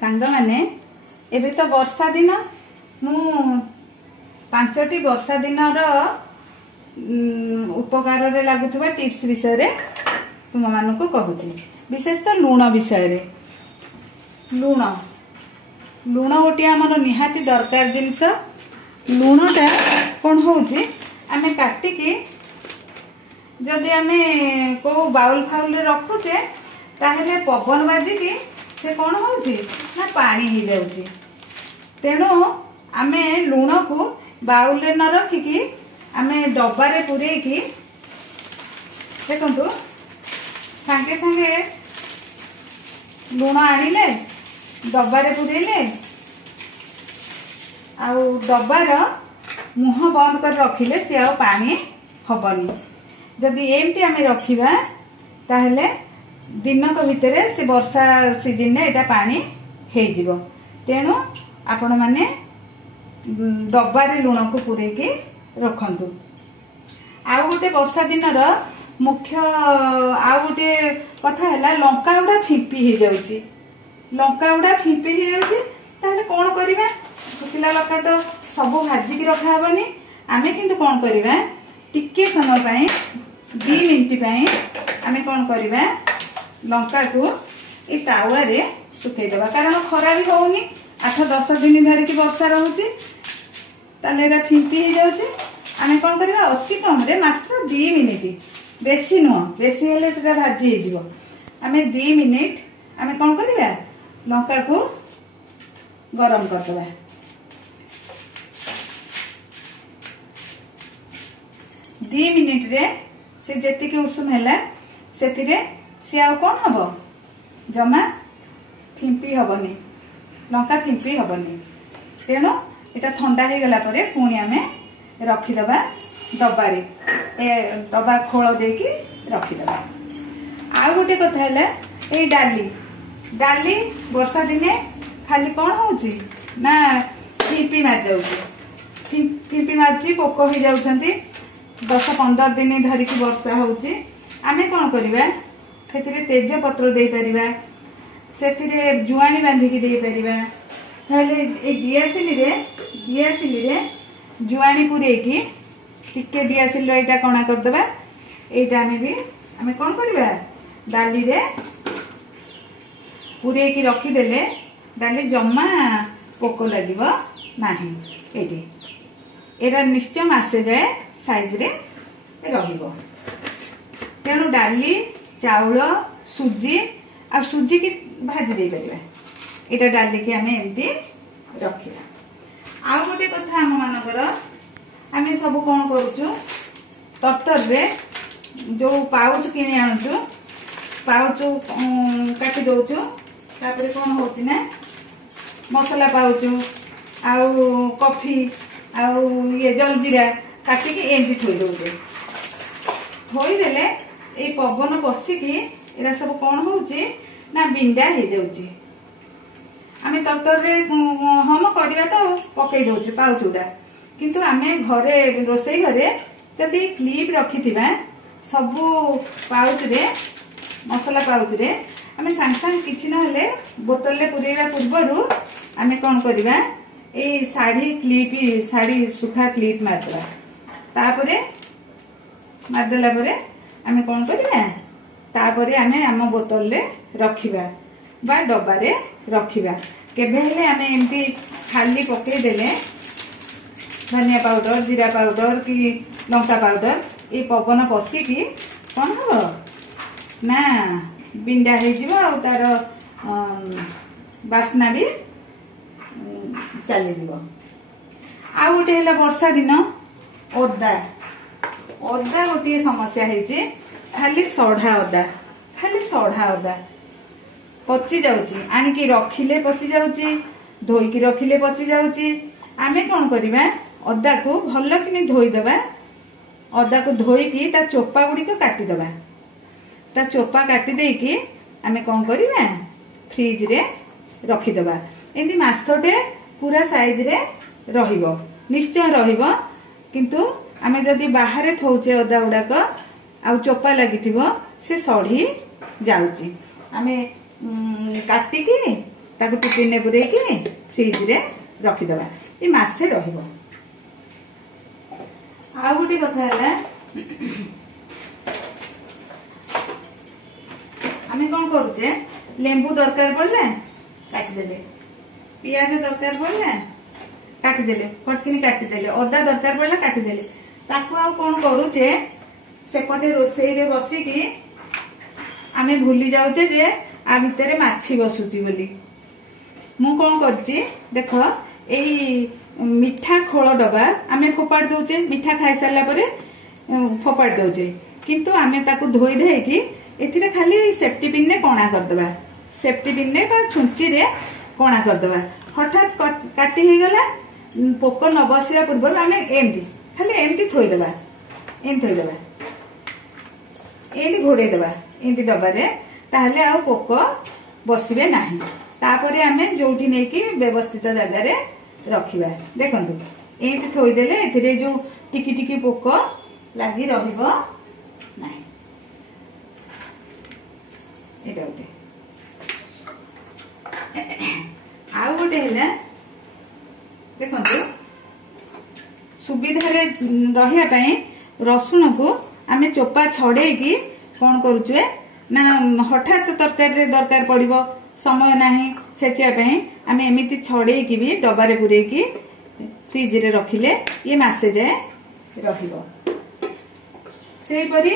सांग माने एबे तो वर्षा दिन मु 5टी वर्षा दिन उपकार रे लागुवा टिप्स विषय रे तुम मान को कहूची। विशेष तो लुण विषय रे। लुण लुण गोटे आमर निहाती दरकार जिनस। लुणटा कौन होची आमे काटिकी जदि आमे को बाउल फाउल रे रखुचे ताहेले पवन बाजिकी से कौन होची ना पानी ही जाउची। तेणु आमे लुण को बाउल रे न रखिकी आमे डब्बा रे पुरेकी देखंतु सांगे सांगे लुण आनिले डब्बा रे पुरेले आउ डब्बार मुह बंद कर रखिले से आ पानी हबनी। जदि एमती आमे रखिबा ताहेले दिनक भितरे से वर्षा सीजन ने एटा पानी हे जिवो। तेणु आपण माने डब्बा रे लुण को पुरेकी रखंतु। आउ गोटे वर्षा दिनर मुख्य आउ गोटे कथा हैला लंका उडा फिंपी हे जाउची। लंका उडा फिंपी हे जाउची ताहले कोन करिबा? सुखिला लंका तो सब भाजी की रखा हबनी। आमे किंतु कोन करिबा टिके समय पई 2 मिनिट पई आमे कोन करिबा लंका को ए तावा रे सुखै देबा। कारण खरा भी होउनी 8-10 दिन धरि की वर्षा रहउची ताले एरा फिंपी हे जाउची। आमे कोन करिबा अति कम रे मात्र 2 मिनिट बेसी नुह बेसी हेले सेटा भाजी हे जिवो। आमे 2 मिनिट आमे कोन करिबा लंका को गरम कर देबा। 2 मिनिट रे से जेति के उषुम हैला सेतिरे से आ कोन हबो जमा फिंपी हबनी। लंका फिंपी हबनी। तेणु एटा ठंडा हे गला परे पुणी आमे रखी दबा डब्बा रे। ए डब्बा खोल देकी रखी दबा। आ गोटे कथा हैला ए डाली वर्षा दिने खाली कोन होउची ना फिंपी मार जाउची। फिंपी मारची पोको हो जाउछंती। 10-15 दिन धरि की वर्षा होउची। आमे कोन करबा सेतिरे तेज पत्र दे परिबा सेतिरे जुआनी बांधी की दे परिबा। हेले ए डियासिली रे जुआनी पुरे की टिके डियासिल एटा कोना कर देबा। एटा आमे कोन करबा डाली रे पुरे की रखी देले डाली जम्मा पोको लागिबो नाही। एटी एरा निश्चय मासे जाए साइज रे रहिबो। तेणु डाली चाउल सुजी की भाजी दे परिबा। एटा डाली की आमे एमती रखिबा। आ गोटे कथा हम मानकर आमे सब कोन करूचु तत्तर रे जो पाउच किने आनुचु पाउच काटी दोचु तापरे कोन होची ना मसाला पाउचु आउ कॉफी आउ ये जलजीरा काटी की एमती थोई दोचे। थोई देले ए पवन पसिकी एरा सब कोन होची ना बिंडा हे जाउची। आमे तत्तर रे हम करबा तो पकई दोचे पाउच उडा किंतु आमे घरे रोसई घरे जदि क्लिप रखिथिबा सब पाउच रे मसाला पाउच रे आमे सांग सांग किछि न हले बोतल रे पुरेबा पूर्वरु आमे कोन करबा ए साड़ी सुखा क्लिप मारदबा। तापरे मारदेला परे आमे कोन करबा तापरे आमे आम बोतल रे रखिबा बा डब्बा रे रखिबा। केबे हेले आमे एमती खाली पकई देले धनिया पाउडर जीरा पाउडर कि लंका पाउडर ए पवन पसी की कोन हो ना बिंडा हे जिवो आ तार बासना भी चली जिवो। आ गोटे हैला वर्षा दिन ओदा गोटे समस्या हेची खाली सढ़ा ओदा पची जाउची। आनी की रखिले पची जाउची धोई की रखिले पची जाउची। आमे कोन करिबा अदा को भल कि धोई दबा। अदा को धोई की ता चोपा गुडी को काटी दबा। ता चोपा काटी दे की आमे कोन करिबा फ्रिज रे रखी दबा। एंदी मासटे पूरा साइज रे रहिबो निश्चय रहिबो। किंतु आमे जदी बाहरे थौचे अदा गुडाक आ चोपा लागिथिबो से सढ़ी जाउची। आमे काटी की ताको टिफिन ने पुरेकी फ्रिज रे रखिदबा ये मासे रहिबो। आ गोटे कथा है आमे कौन करुचे लेंबू दरकार पड़ले काटिदेले, पियाज दरकार पड़ले काटिदेले, फटकिनी काटिदेले, अदा दरकार पड़ला काटिदेले, ताकू आ कौन करुचे सेपटे रोसई रे बसिकी आमे भूली जाउचे जे आ भितरे माछी बसुची बोली। मु कौन करची देख एई मिठा खोल डबा आमे फोपाड़ दउचे, मिठा खाई सारला परे फोपाड़ दउचे, किंतु आमे ताकू धोई देकी एथिरे खाली सेफ्टी पिन ने कणा कर दबा, सेफ्टी पिन ने बा छुंची रे कणा कर दबा। हठात काटी हे गला पोक न बसिया पूर्व आमे एमती खाली एमती थोई दबा, एमती थोई दबा, एमती घोड़े दबा एमती डबा रे, ताहले आ पोक बसिबे नाही। तापरे आमे जोठी नेकी व्यवस्थित जगह रे रखिबा। देखंतु एमती थोई देले एथिरे जो टिकी टिकी पोक लागी रहिबो नाही। एटा ओके आउ गोटे है देखंतु सुविधा रे रहिया पई रसुण को आमे चोपा छड़ेकी कौन करुचे ना हठात तरकारी रे दरकार पड़िबो समय नाही छेचिया पई आमे एमिति छड़ेकी भी डबारे पुरेकी फ्रिज रे रखिले ये मासे जाए रहिबो। सेही परी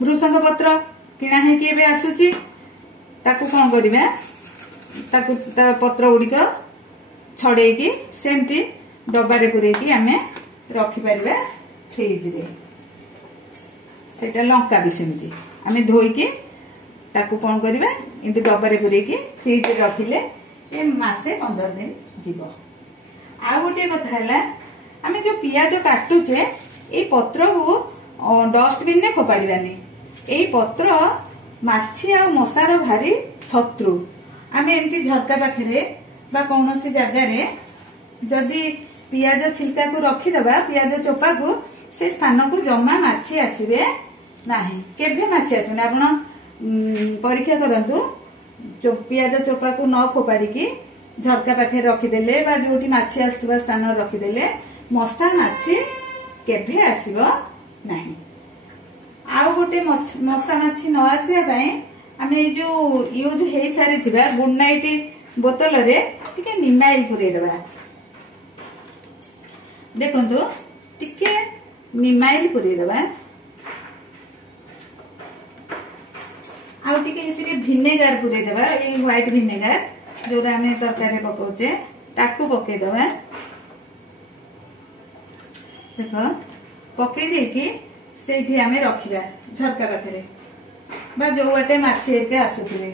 भृषंग पत्र किणा है कि आसुची ताकू कौन करिबा ताकू ता पत्र गुड़िक छड़ेकी सेमती डबारे पुरेकी आमे रखि परिबा फ्रिज रे। सेटा लंका भी सेमती आमे धोईकी ताकू कौन करिबा इंती डबारे पुरेकी फ्रिज रे रखिले ए मासे 15 दिन जीवो। आ गोटे कथा है आमे जो पियाज काटुचे ए पत्र को डस्टबिन ने फोपाड़िबानी। एई पत्र माछी आ मशार भारी शत्रु। आमे एमती झरका पाखरे बा कौनसी जगह रे जदि पियाज छिलका को रखिदबा पियाज चोपा को से स्थान को जमा माछी आसीबे नाही, केभे माछी आसीबे। आपण परीक्षा करंतु पियाज चोपा को न फोपाड़ी झरका पाखे रखिदेले बा जोटी माछी आसुवा स्थान रखिदेले मशा माछी केभे आसीबो नाही। आउ गोटे मशा माछी न आसिया पई आमे जो यूज हे सारी थिबा गुड नाइट बोतल रे टिके निमाइल पुरे देबा। देखंतु टिके निमाइल पुरे देबा आउ टिके हेतिरे विनेगर पुरे देबा। ए व्हाइट विनेगर जोरा आमे तरकारी पकाउचे ताकू पके देबा। देखो पके देकी सेठी आमे रखिबा झरका पाखरे बा जो वाटे माछी एके आसुथिबे,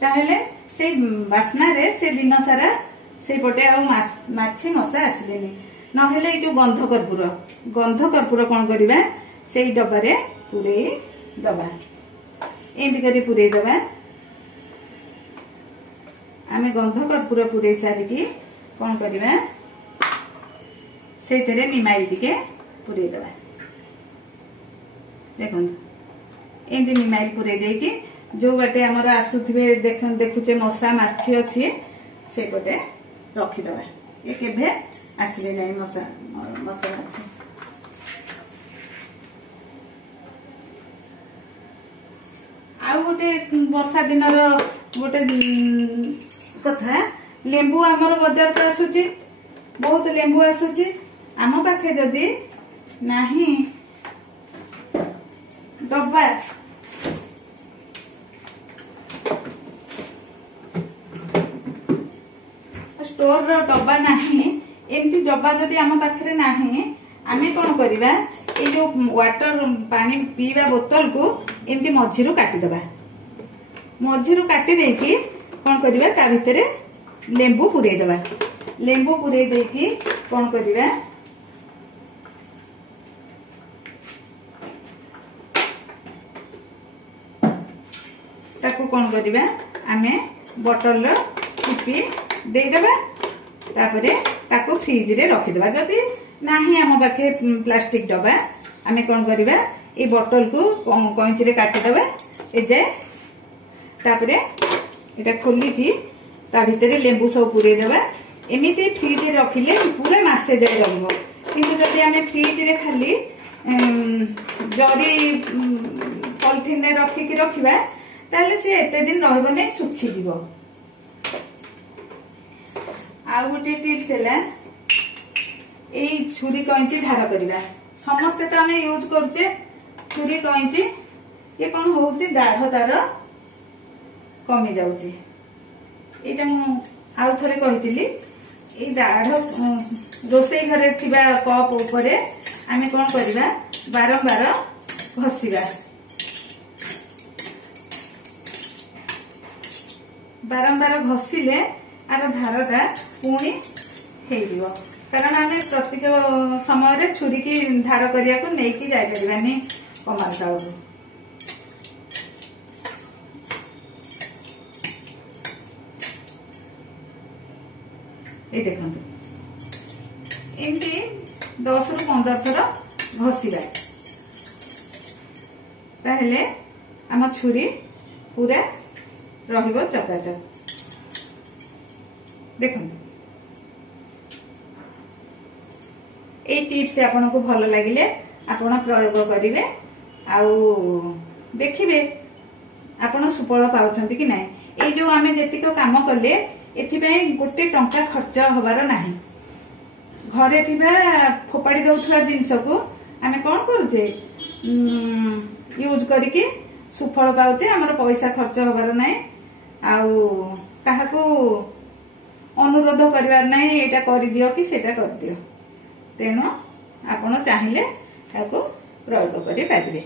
ताहेले से बास्ना रे से दिन सारा से पटे आ माछी मशा आसबेनी। नहेले जो गंध कर्पूर कौन करिबा से डब्बारे पुरे दबा, एंती करी पुरे दबा। आमे गंध कर्पूर पुरे सारिकी कौन करिबा से निमाइल टिके पुरे दबा। देखो एंती निमाइल पुरे देकी जो बाटे आमर आसुथिबे देखुचे मशा माछी अच्छी से पटे रखिदबा। ये केभे आसबे नहीं मशा माछी। आउ गोटे वर्षा दिन गोटे कथा लेंबू आमर बाजार को आसुची बहुत लेंबू आसुची आम पाखे जदि नाही डब्बा स्टोर रो डब्बा नाही एमती डब्बा जदि आम पाखे नाही आमे कौन करिबा ए जो वाटर पानी पीवा बोतल को एमती मझिरु काटी दबा। मझिरु काटी देकी कौन करिबा ता भितरे लेंबू पुरे दबा। लेंबू पुरे देकी कौन करिबा ताकू कौन करिबा आमे बोतल रो टिपी दे दबा। तापरे ताकू फ्रिज रे रखि दबा। जदि नाही आम पाखे प्लास्टिक डब्बा आमे कौन करिबा ए बोतल को कैंची रे काटी दबा। ए जे तापरे एटा खोलिकी ता भितर लेंबू सब पुरे देबा एमिति फ्रिज रे रखिले पूरा मासे जाय रहबो किंतु जदि आमे फ्रिज रे खाली जरी पॉलिथिन रे रखिकी रखिबा ताले से एते दिन रहबो नै सुखी जीवो। आ गोटे टिप्स हैला एई छुरी कैंची धार करिबा समस्ते तो आमे यूज करछे छुरी कैंची ये कौन होउची दाढ़ तार कमी जाउची एटा मु आउ थरे कहितिली ए दाढ़ रोसई घरे थिबा कप ऊपरे आमे कोन करिबा बारंबार घसीबा बारंबार घसीले आर धारटा पुणी हेजिवो कारण आमे प्रत्येक समय रे छुरी की धार करिया को नेकी जाय परिबानी कमाल ताऊ ये देखंतु एमती 10 रु 15 थर घसीबा ताहेले आम छुरी पूरा रहिबो चकाचक देखंतु ए टिप्स आपन को भल लागिले आपन प्रयोग करिवे आउ देखिबे आपन सुफल पाउछंती कि नाही ए जो आमे जेतिको काम करले एथिबाई गोटे टंका खर्च होबार नाही घरे थिबा फोपाड़ी दउथुवा जिंस को आमे कोन करूचे यूज करिके सुफल पाउचे हमर पैसा खर्च होबार नाही आउ काहाको अनुरोध करिवार नाही एटा करि दियो कि सेटा कर दियो तेणु आपण चाहिए प्रयोग करि पारिबे।